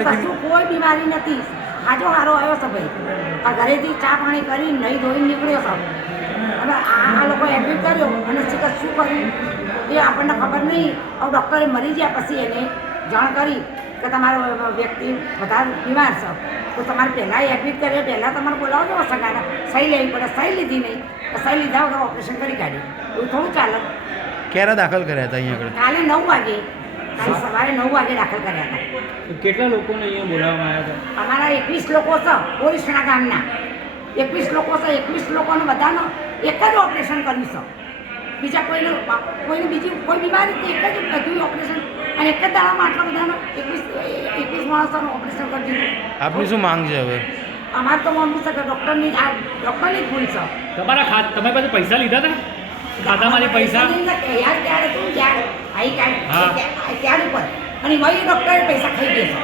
અત્યારે કોઈ બીમારી નથી. આજો હારો આવ્યો છે ભાઈ, આ ઘરેથી ચા પાણી કરી નહીં ધોઈને નીકળ્યો છે. હવે આ લોકો એડમિટ કર્યો અને શું કર્યું એ આપણને ખબર નહીં. હવે ડૉક્ટરે મરી ગયા પછી એને જાણ કરી કે તમારો વ્યક્તિ વધારે બીમાર છે, તો તમારે પહેલાં એડમિટ કરે પહેલાં તમારે બોલાવજો સગાને, સહી લેવી પડે. સહી લીધી નહીં, સહી લીધા વગર ઓપરેશન કરી કાઢ્યું. એવું થોડું ચાલે. ક્યારે દાખલ કર્યા હતા અહીંયા આગળ? કાલે 9 વાગે, કાલે સવારે 9 વાગે દાખલ કર્યા હતા. કેટલા લોકોને અહીંયા બોલાવવામાં આવ્યા હતા? અમારા 21 લોકો છે પોલીસના ગામના. 21 લોકો છે. 21 લોકોને બધાનો એક જ ઓપરેશન કર્યું છે. બીજા કોઈને બીજી કોઈ બીમારી એક જ બધું ઓપરેશન, અને એક જ દાડામાં આટલા બધાનો 21 માણસોનું ઓપરેશન કરી દીધું. આપની શું માંગ છે હવે? અમારે તો માનવું છે કે ડૉક્ટરની જ ભૂલ છે. તમે પાસે પૈસા લીધા હતા? ખાતામાંથી પૈસા યાર ક્યારે તું ક્યારે આવી ક્યારે ઉપર અને વહી ડૉક્ટરે પૈસા ખાઈ દે છે.